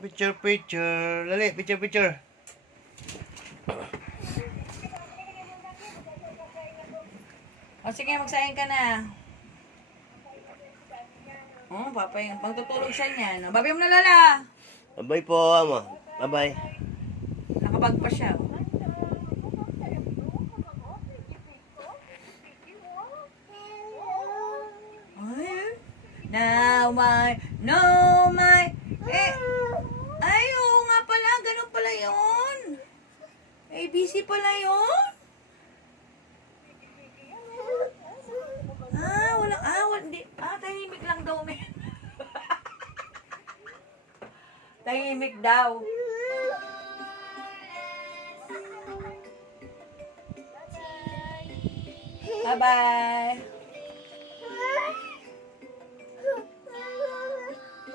picture, picture. Dali, picture, picture. O sige, magsayang ka na. Papay, magtutulog siya niyan. Babay mo na, Lola. Bye po, ama. Bye-bye. Nakabag pa siya. Now my, ay, oo nga pala, ganun pala yun. ABC pala yun. Hindi, tahimik lang daw, men. Tahimik daw. Bye-bye.